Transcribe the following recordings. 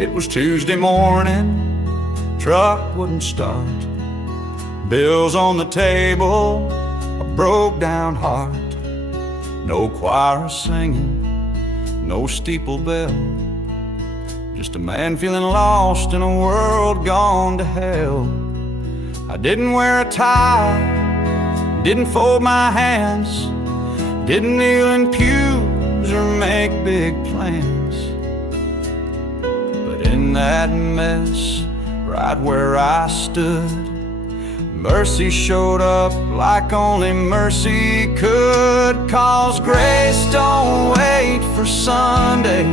It was Tuesday morning, truck wouldn't start. Bills on the table, a broke down heart. No choir singing, no steeple bell. Just a man feeling lost in a world gone to hell. I didn't wear a tie, didn't fold my hands, didn't kneel in pews or make big plans. But in that mess, right where I stood, mercy showed up like only mercy could. 'Cause grace don't wait for Sunday,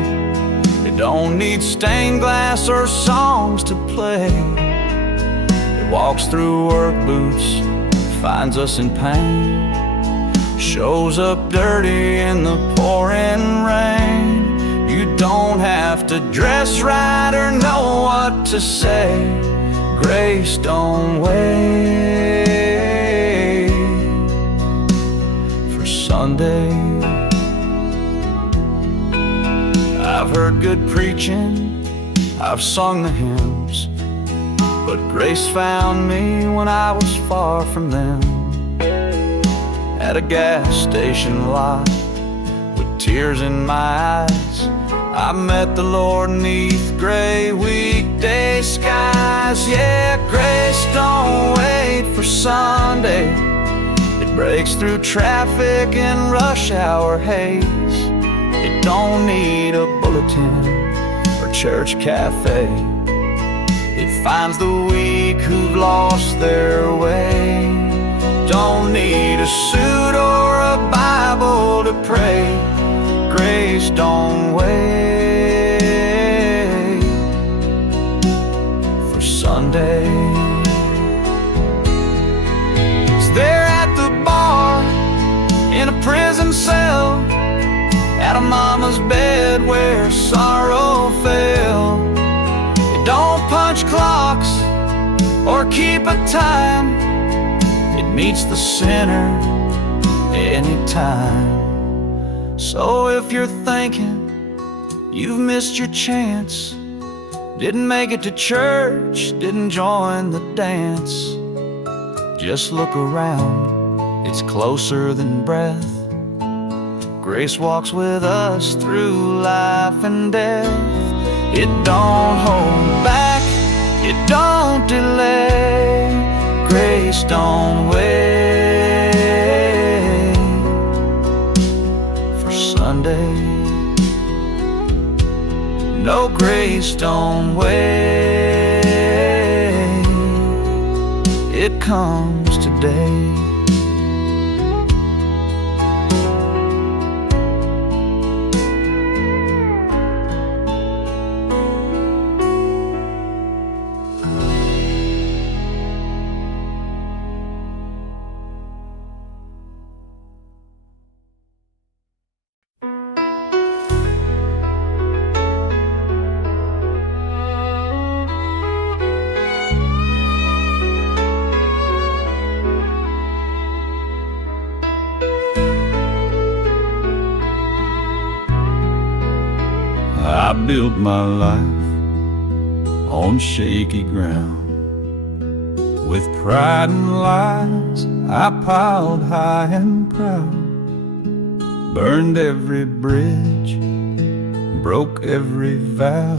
it don't need stained glass or songs to play. It walks through work boots, finds us in pain, shows up dirty in the pouring rain. You don't have to dress right or know what to say. Grace don't wait for Sunday. I've heard good preaching, I've sung the hymns, but grace found me when I was far from them. At a gas station lot, with tears in my eyes, I met the Lord neath gray weekday skies. Yeah, grace don't wait for Sunday, it breaks through traffic and rush hour haze. It don't need a bulletin or church cafe. It finds the weak who've lost their way. Don't need a suit or a Bible to pray. Grace don't wait for Sunday. It's there at the bar, in a prison cell, at a mama's bed where sorrow fell. It don't punch clocks or keep a time, it meets the sinner anytime. So if you're thinking you've missed your chance, didn't make it to church, didn't join the dance, just look around, it's closer than breath. Grace walks with us through life and death. It don't hold back, it don't delay. Grace don't wait for Sunday. No, grace don't wait, it comes today. I built my life on shaky ground. With pride and lies I piled high and proud. Burned every bridge, broke every vow,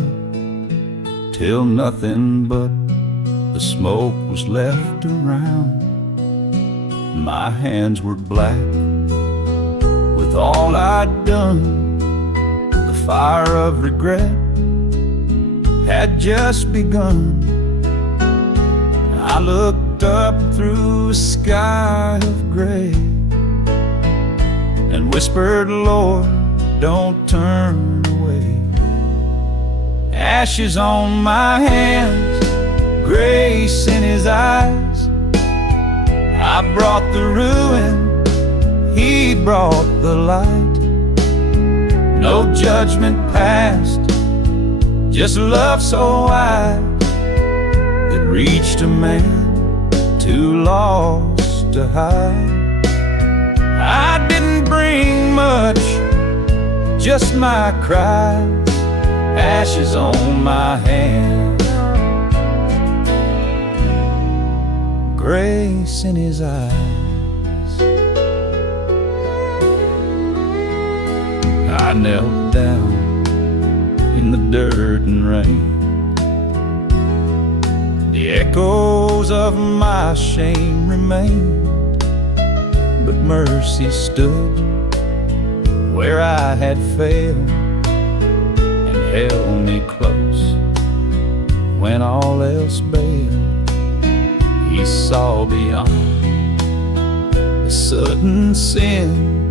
till nothing but the smoke was left around. My hands were black with all I'd done. The fire of regret had just begun. I looked up through a sky of gray and whispered, Lord, don't turn away. Ashes on my hands, grace in his eyes. I brought the ruin, he brought the light. No judgment passed, just love so wide that reached a man too lost to hide. I didn't bring much, just my cries ashes on my hand, grace in his eyes. I knelt down in the dirt and rain. The echoes of my shame remained, but mercy stood where I had failed and held me close when all else bailed. He saw beyond the sudden sin,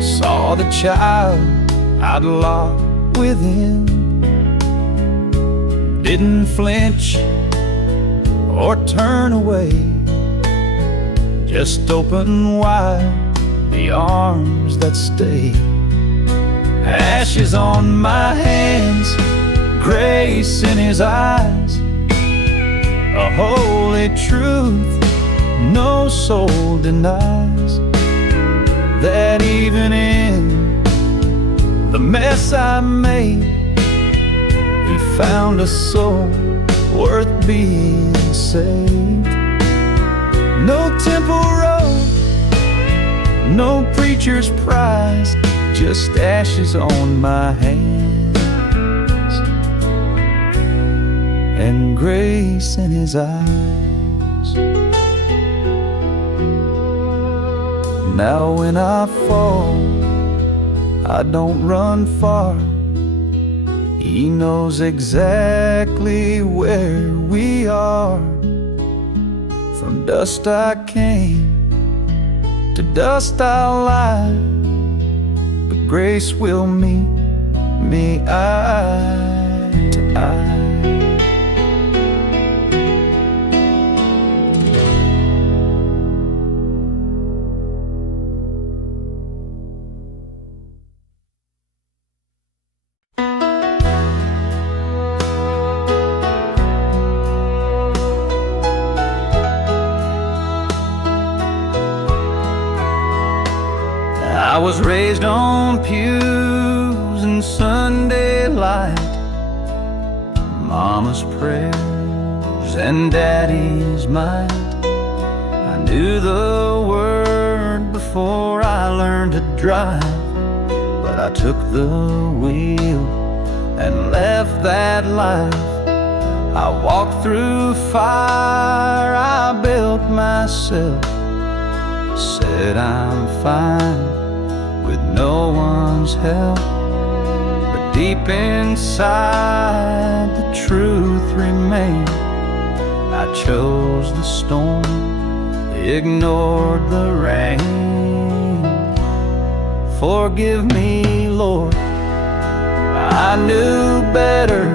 saw the child I'd locked within, didn't flinch or turn away, just opened wide the arms that stay. Ashes on my hands, grace in his eyes, a holy truth no soul denies, that even in the mess I made, he found a soul worth being saved. No temple road, no preacher's prize, just ashes on my hands and grace in his eyes. Now when I fall, I don't run far. He knows exactly where we are. From dust I came, to dust I'll lie, but grace will meet me eye to eye. I was raised on pews and Sunday light, Mama's prayers and Daddy's might. I knew the word before I learned to drive, but I took the wheel and left that life. I walked through fire I built myself, said I'm fine with no one's help, but deep inside the truth remained. I chose the storm, ignored the rain. Forgive me, Lord, I knew better.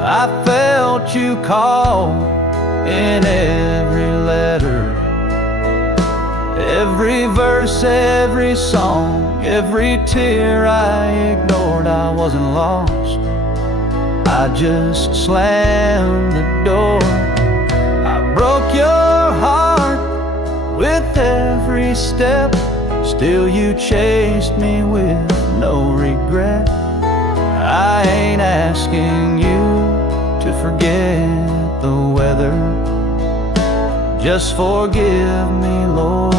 I felt you call in every letter, every verse, every song, every tear I ignored. I wasn't lost, I just slammed the door. I broke your heart with every step, still you chased me with no regret. I ain't asking you to forget the weather, just forgive me, Lord.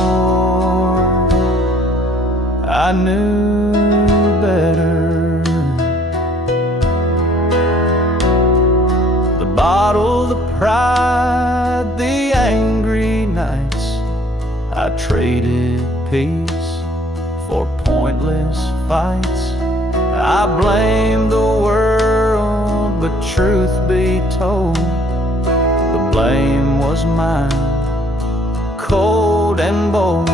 I knew better. The bottle, the pride, the angry nights, I traded peace for pointless fights. I blamed the world, but truth be told, the blame was mine, cold and bold.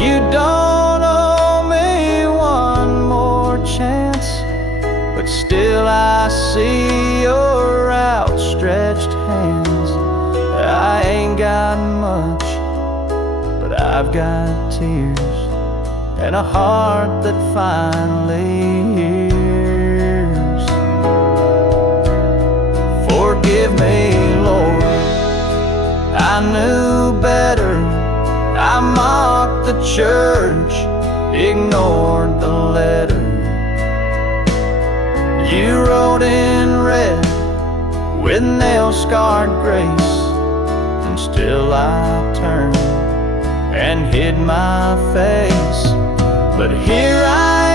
You don't owe me one more chance, but still I see your outstretched hands. I ain't got much, but I've got tears and a heart that finally hears. Forgive me, Lord, I knew better. I mocked the church, ignored the letter, You wrote in red with nail-scarred grace, and still I turned and hid my face. But here I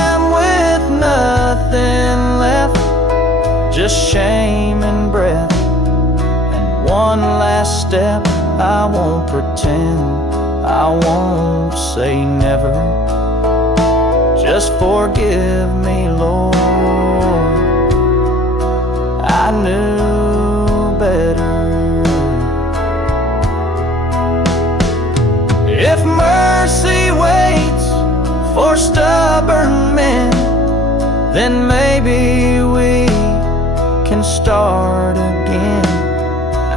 am with nothing left, just shame and breath, and one last step. I won't pretend, I won't say never. Just forgive me, Lord, I knew better. If mercy waits for stubborn men, then maybe we can start again.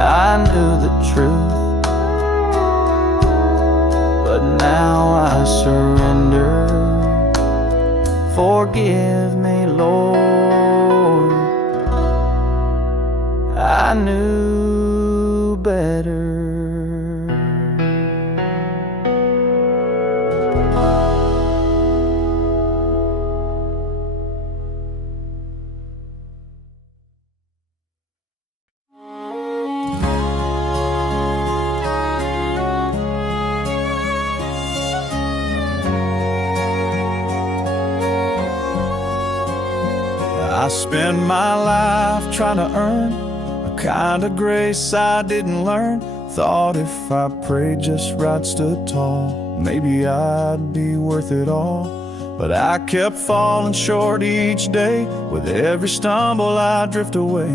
I knew the truth, but now I surrender. Forgive me, Lord, I knew better. I spent my life trying to earn a kind of grace I didn't learn. Thought if I prayed just right, stood tall, maybe I'd be worth it all. But I kept falling short each day. With every stumble I drift away,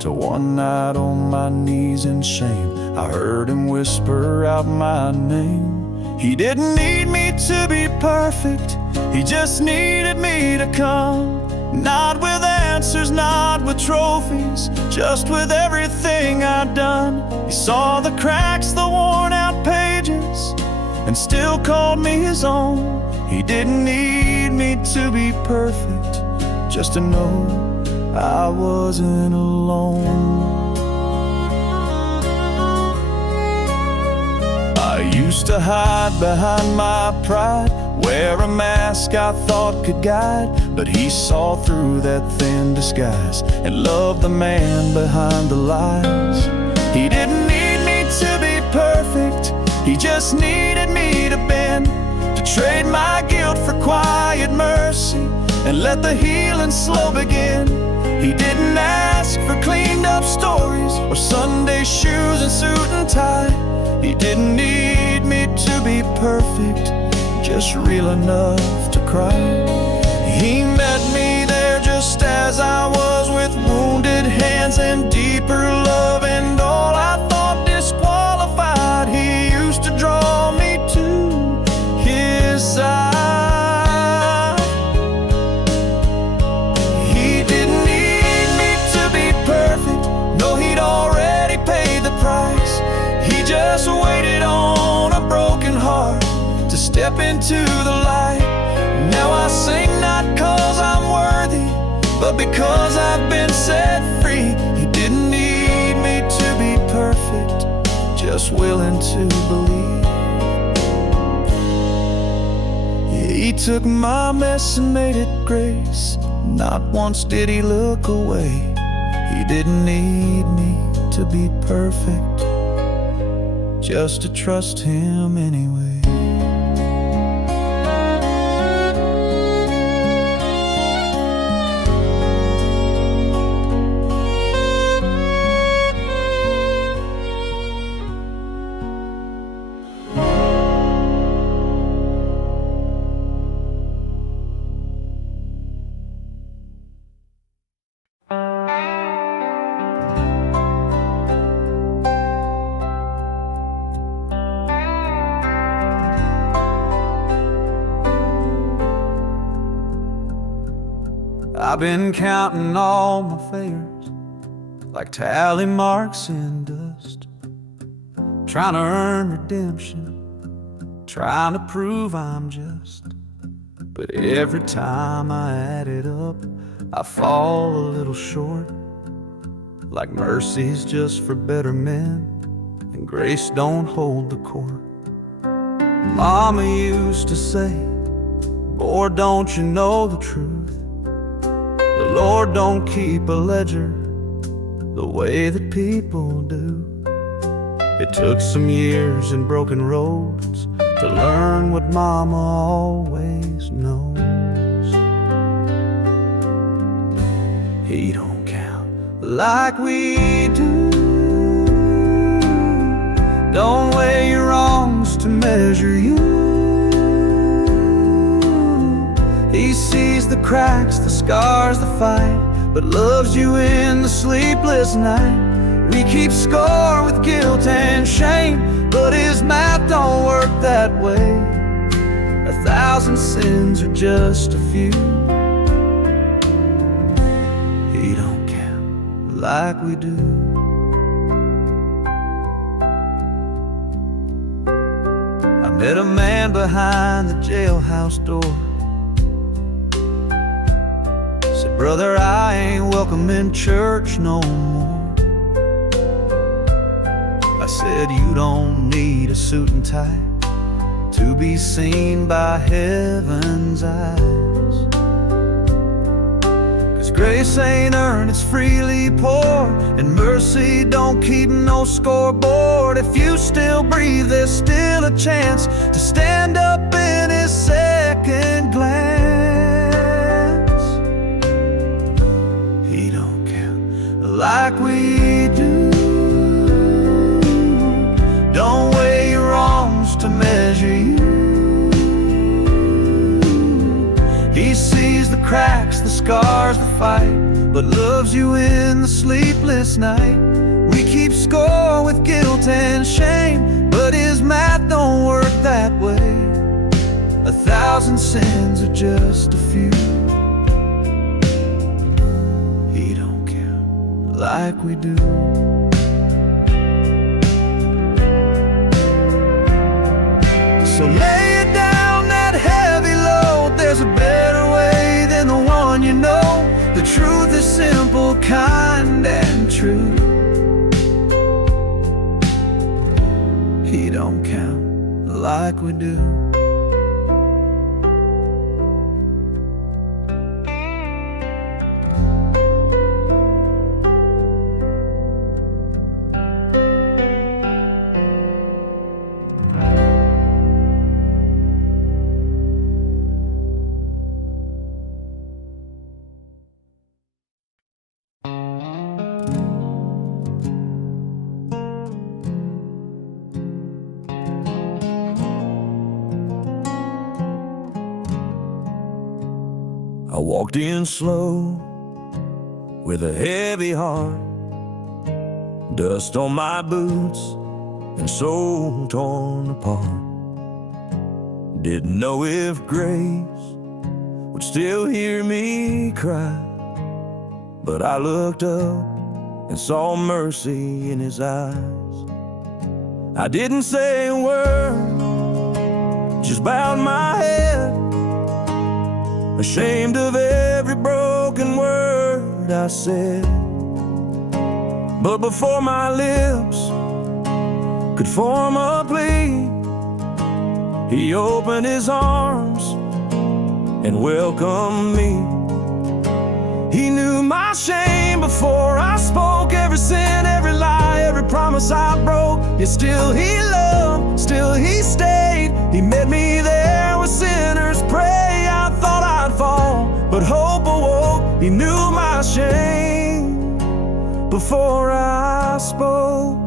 till one night on my knees in shame I heard him whisper out my name. He didn't need me to be perfect, he just needed me to come. Not with answers, not with trophies, just with everything I'd done. He saw the cracks, the worn out pages, and still called me his own. He didn't need me to be perfect, just to know I wasn't alone. I used to hide behind my pride, wear a mask I thought could guide, but he saw through that thin disguise and loved the man behind the lies. He didn't need me to be perfect, he just needed me to bend, to trade my guilt for quiet mercy and let the healing slow begin. He didn't ask for cleaned up stories or Sunday shoes and suit and tie. He didn't need me to be perfect, just real enough to cry. He met me there just as I was, with wounded hands and deeper love, and all I thought disqualified, he used to draw me to his side. He didn't need me to be perfect, no, he'd already paid the price. He just waited on a broken heart to step into the light. Now I sing not cause I'm worthy, but because I've been set free. He didn't need me to be perfect, just willing to believe. Yeah, he took my mess and made it grace. Not once did he look away. He didn't need me to be perfect, just to trust him anyway. I've been counting all my failures like tally marks in dust, trying to earn redemption, trying to prove I'm just. But every time I add it up, I fall a little short. Like mercy's just for better men, and grace don't hold the court. Mama used to say, boy, don't you know the truth? The Lord don't keep a ledger the way that people do. It took some years and broken roads to learn what Mama always knows. He don't count like we do. Don't weigh your wrongs to measure you. He sees the cracks, the scars, the fight, but loves you in the sleepless night. We keep score with guilt and shame, but his math don't work that way. 1,000 sins are just a few. He don't count like we do. I met a man behind the jailhouse door. Said, brother, I ain't welcome in church no more. I said, you don't need a suit and tie to be seen by heaven's eyes. 'Cause grace ain't earned, it's freely poured, and mercy don't keep no scoreboard. If you still breathe, there's still a chance to stand up in his second glance. He don't count like we do. Don't weigh your wrongs to measure you. He sees the cracks, the scars, the fight, but loves you in the sleepless night. We keep score with guilt and shame, but his math don't work that way. 1,000 sins are just a few. He don't count like we do. So lay it down, that heavy load. There's a better way than the one you know. The truth is simple, kind, and true. He don't count like we do. I walked in slow with a heavy heart, dust on my boots and soul torn apart. Didn't know if grace would still hear me cry, but I looked up and saw mercy in his eyes. I didn't say a word, just bowed my head, ashamed of every broken word I said. But before my lips could form a plea, he opened his arms and welcomed me. He knew my shame before I spoke, every sin, every lie, every promise I broke. Yet still he loved, still he stayed. He met me there where sinners pray. I thought I'd fall, but hope awoke. He knew my shame before I spoke.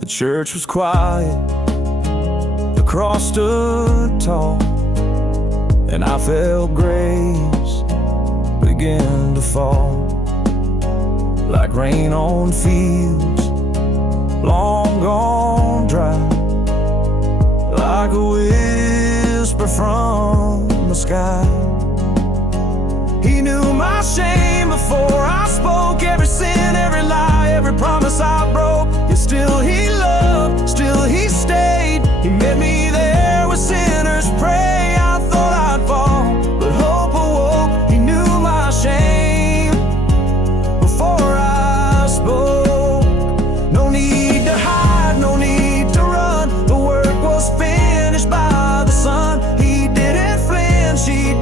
The church was quiet, the cross stood tall, and I felt grace begin to fall, like rain on fields long gone dry, like a whisper from the sky. He knew my shame before I spoke, every sin, every lie, every promise I broke. Yet still he loved, still he stayed. He met me there where sinners pray. I thought I'd fall, but hope awoke. He knew my shame before I spoke. No need to hide, no need to run. The work was finished by the Son. He didn't flinch, he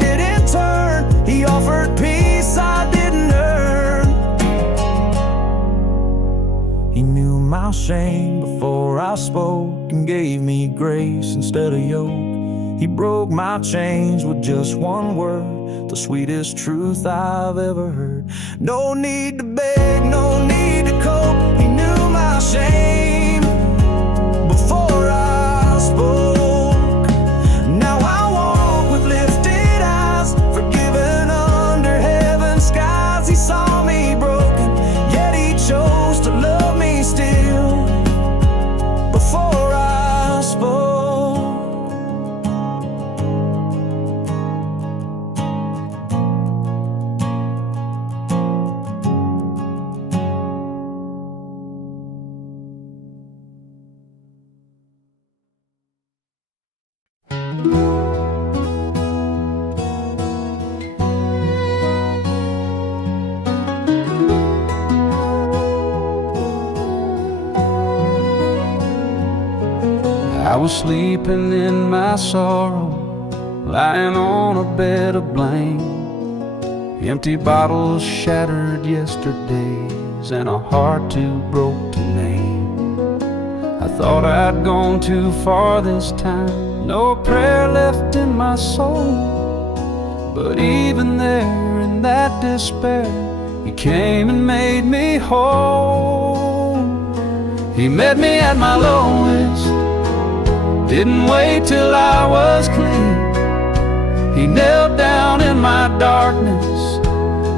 shame before I spoke and gave me grace instead of yoke. He broke my chains with just one word, the sweetest truth I've ever heard. No need to beg, no need to cope. He knew my shame before I spoke. Now I walk with lifted eyes, forgiven under heaven's skies. He saw me broken, yet he chose to love me still before I spoke. I was sleeping in my sorrow, lying on a bed of blame. Empty bottles, shattered yesterdays, and a heart too broke to name. I thought I'd gone too far this time, no prayer left in my soul. But even there, in that despair, He came and made me whole. He met me at my lowest, didn't wait till I was clean. He knelt down in my darkness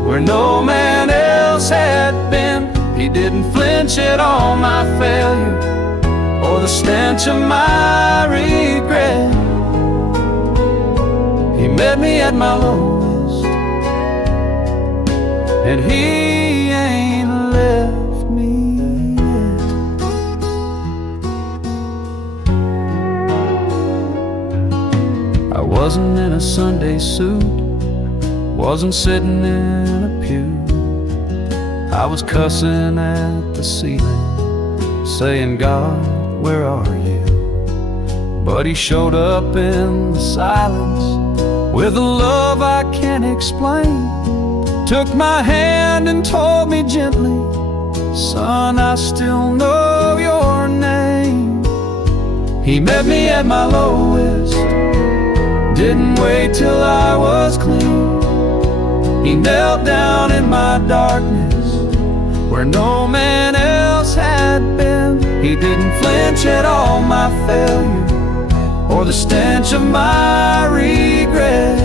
where no man else had been. He didn't flinch at all my failure or the stench of my regret. He met me at my lowest, and He ain't left me yet. I wasn't in a Sunday suit, wasn't sitting in a pew. I was cussing at the ceiling, saying, God, where are you? But He showed up in the silence with a love I can't explain. Took my hand and told me gently, son, I still know your name. He met me at my lowest, didn't wait till I was clean. He knelt down in my darkness where no man else had been. He didn't flinch at all my failure or the stench of my regret.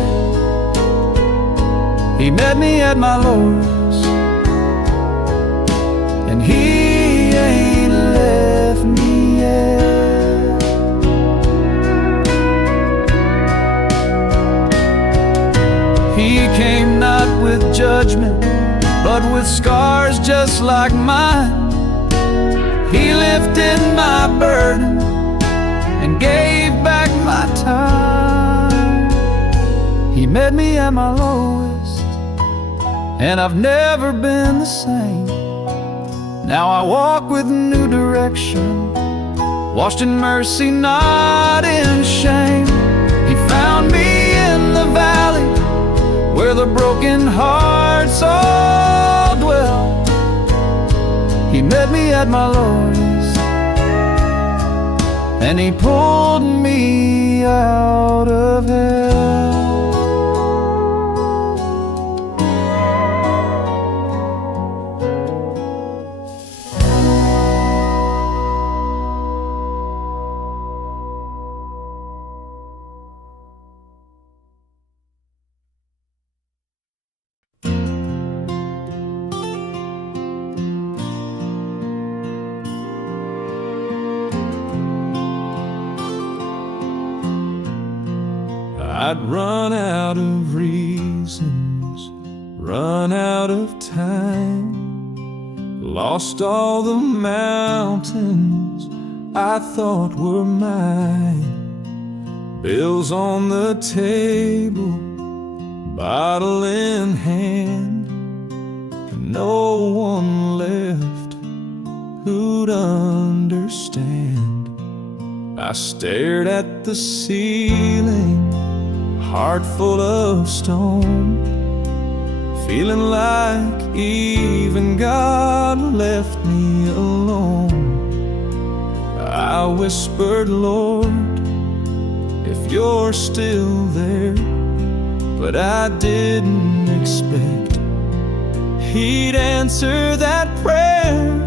He met me at my lowest, and He ain't left me yet. He came not with judgment, but with scars just like mine. He lifted my burden and gave back my time. He met me at my lowest, and I've never been the same. Now I walk with new direction, washed in mercy, not in shame. He found me in the valley where the broken hearts all dwell. He met me at my lowest, and He pulled me out of hell. I'd run out of reasons, run out of time, lost all the mountains I thought were mine. Bills on the table, bottle in hand, and no one left who'd understand. I stared at the ceiling, heart full of stone, feeling like even God left me alone. I whispered, Lord, if you're still there. But I didn't expect He'd answer that prayer.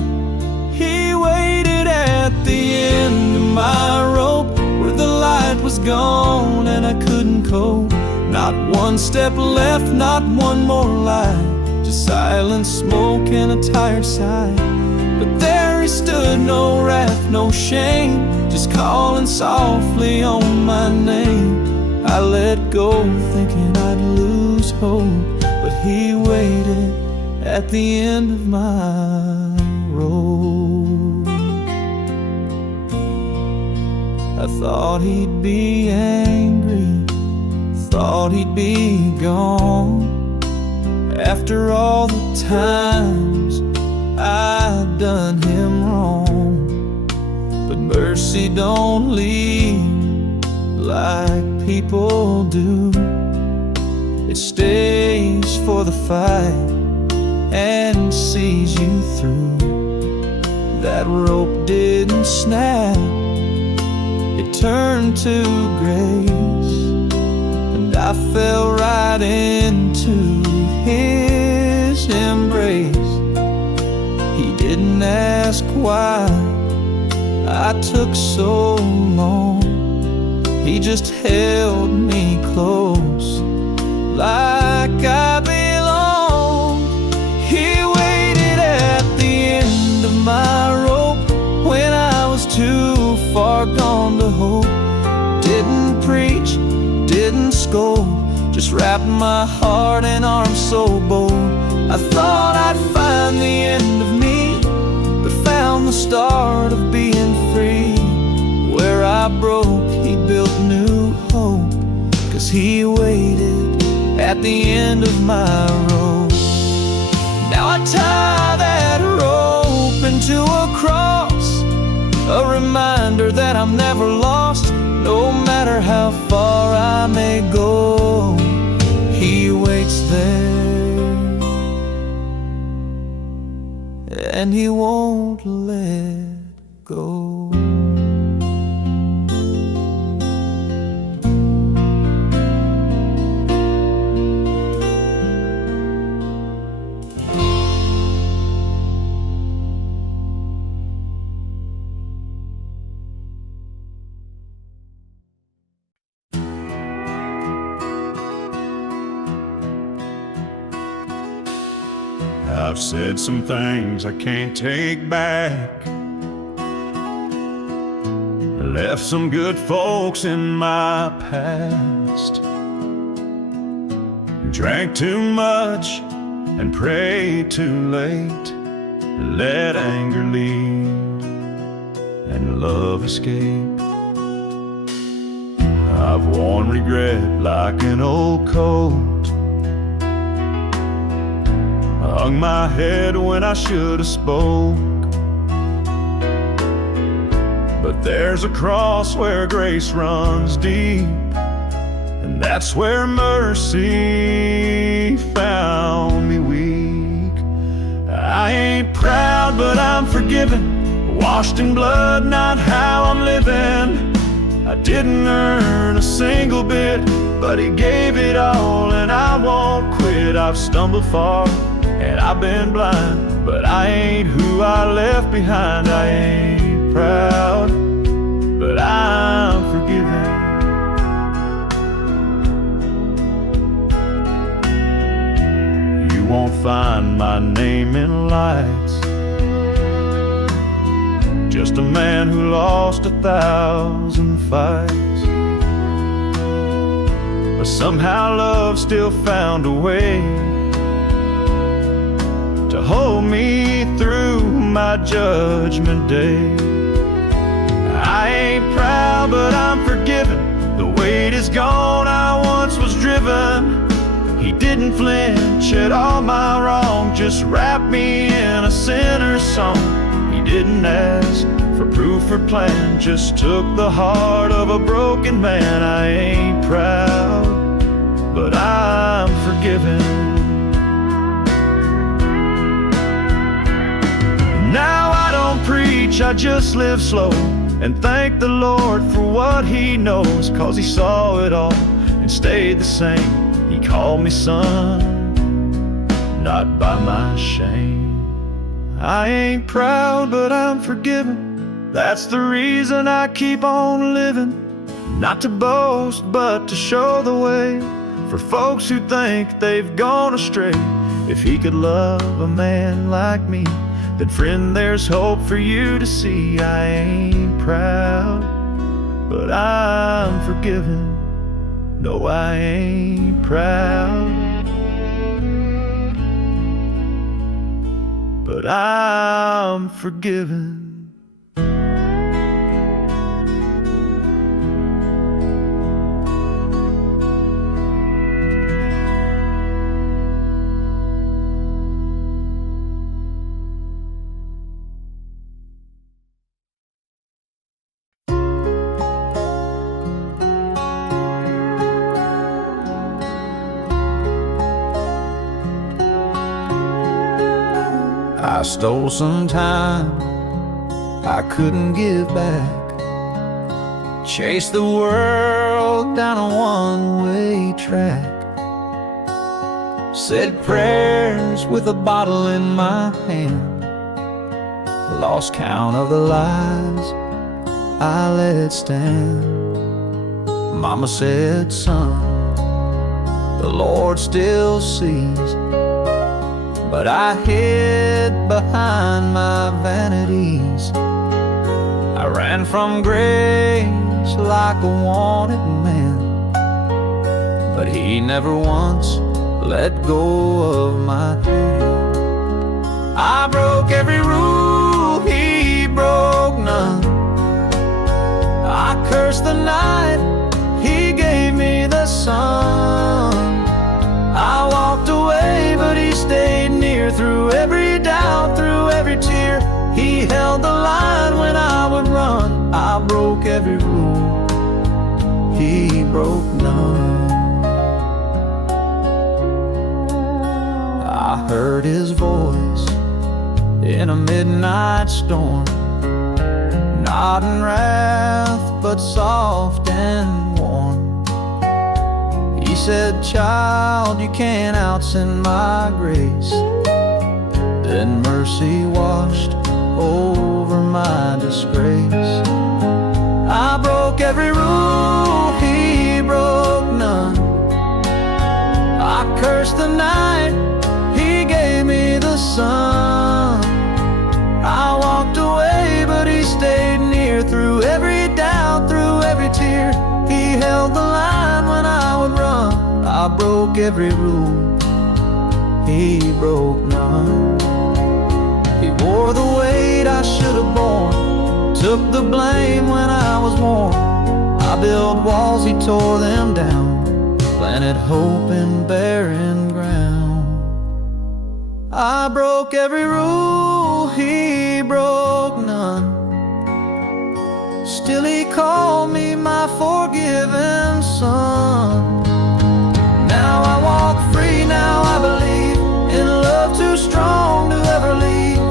He waited at the end of my rope, where the light was gone and I couldn't cope. Not one step left, not one more light, just silent smoke and a tired sigh. But there he stood, no wrath, no shame, just calling softly on my name. I let go, thinking I'd lose hope, but he waited at the end of my road. I thought he'd be angry, thought he'd be gone, after all the times I'd done him wrong. But mercy don't leave like people do. It stays for the fight and sees you through. That rope didn't snap, it turned to grace, and I fell right into his embrace. He didn't ask why I took so long. He just held me close, like I belonged. He waited at the end of my rope, when I was too far gone to hope. Didn't preach, didn't scold, just wrapped my heart in arms so bold. I thought I'd find the end of me, but found the start of being free. Where I broke, he built new hope, 'cause he waited at the end of my rope. Now I tie that rope into a cross, a reminder that I'm never lost. No matter how far I may go, he waits there, and he won't let go. I've said some things I can't take back, left some good folks in my past, drank too much and prayed too late, let anger lead and love escape. I've worn regret like an old coat, hung my head when I should have spoke. But there's a cross where grace runs deep, and that's where mercy found me weak. I ain't proud, but I'm forgiven, washed in blood, not how I'm living. I didn't earn a single bit, but he gave it all, and I won't quit. I've stumbled far and I've been blind, but I ain't who I left behind. I ain't proud, but I'm forgiven. You won't find my name in lights, just a man who lost 1,000 fights, but somehow love still found a way to hold me through my judgment day. I ain't proud, but I'm forgiven. The weight is gone, I once was driven. He didn't flinch at all my wrong, just wrapped me in a sinner's song. He didn't ask for proof or plan, just took the heart of a broken man. I ain't proud, but I'm forgiven. Now I don't preach, I just live slow, and thank the Lord for what He knows, 'cause He saw it all and stayed the same. He called me son, not by my shame. I ain't proud, but I'm forgiven. That's the reason I keep on living. Not to boast, but to show the way for folks who think they've gone astray. If He could love a man like me, then friend, there's hope for you to see. I ain't proud, but I'm forgiven. No, I ain't proud, but I'm forgiven. I stole some time I couldn't give back, chased the world down a one-way track, said prayers with a bottle in my hand, lost count of the lies I let stand. Mama said, son, the Lord still sees, but I hid behind my vanities. I ran from grace like a wanted man, but He never once let go of my hand. I broke every rule, He broke none. I cursed the night He gave me the sun. I walked away, but He stayed near. Through every doubt, through every tear, He held the line when I would run. I broke every rule, He broke none. I heard His voice in a midnight storm, not in wrath, but soft and warm. He said, child, you can't out-sin my grace. Then mercy washed over my disgrace. I broke every rule, He broke none. I cursed the night He gave me the sun. I walked away, but He stayed near. Through every doubt, through every tear, He held the line when I would run. I broke every rule, He broke none. He bore the weight I should have borne, took the blame when I was worn. I built walls, He tore them down, planted hope in barren ground. I broke every rule, He broke none. Still He called me my forgiven son. Now I walk free, now I believe in love too strong to ever leave.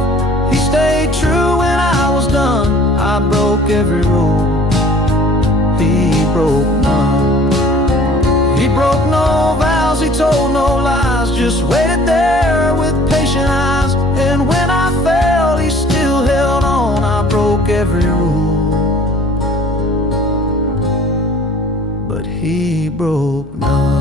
He stayed true when I was done. I broke every rule, He broke none. He broke no vows, He told no lies, just waited there with patient eyes. And when I fell, He still held on. I broke every rule, but He broke none.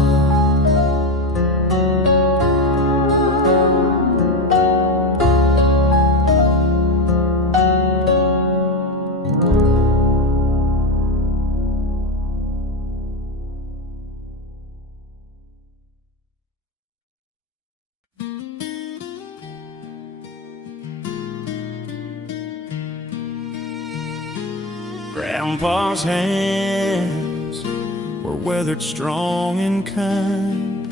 Grandpa's hands were weathered, strong and kind.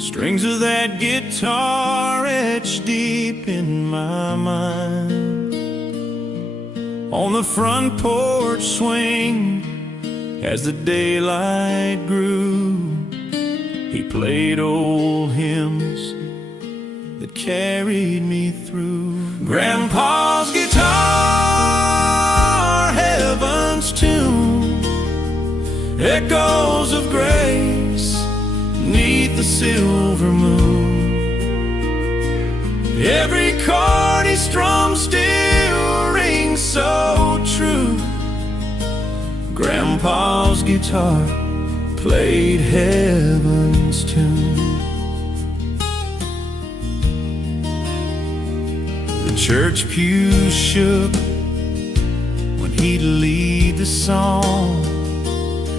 Strings of that guitar etched deep in my mind. On the front porch swing, as the daylight grew, he played old hymns that carried me through. Grandpa's guitar, heaven echoes of grace 'neath the silver moon. Every chord he strums still rings so true. Grandpa's guitar played heaven's tune. The church pews shook when he'd lead the song.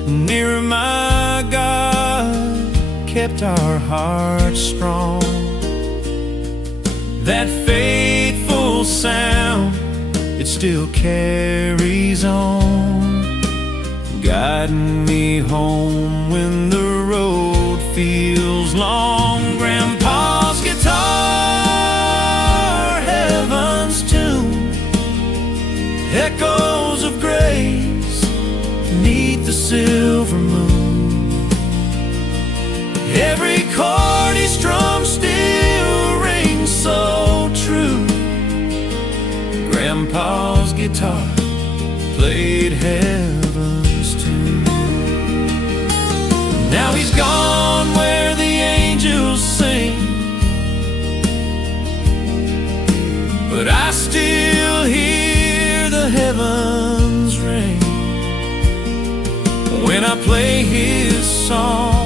Near my God kept our hearts strong. That faithful sound, it still carries on, guiding me home when the road feels long. Grandpa's guitar, heaven's tune, echoes of grace 'neath the silver moon. Every chord he strums still rings so true. Grandpa's guitar played heaven's tune. Now he's gone where the angels sing, but I still hear the heavens ring. When I play his song,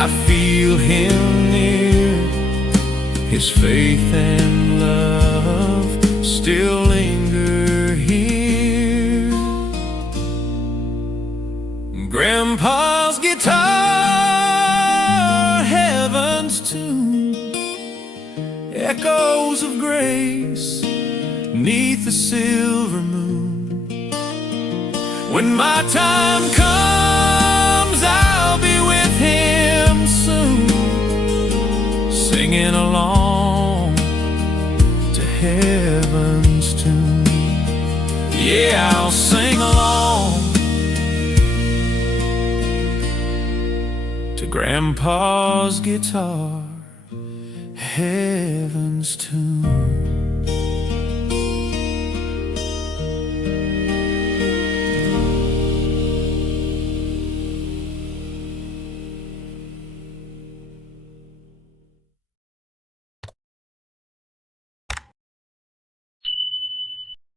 I feel him near. His faith and love still linger here. Grandpa's guitar, heaven's tune, echoes of grace 'neath the silver moon. When my time comes, I'll be with him soon, singing along to heaven's tune. Yeah, I'll sing along to Grandpa's guitar, heaven's tune.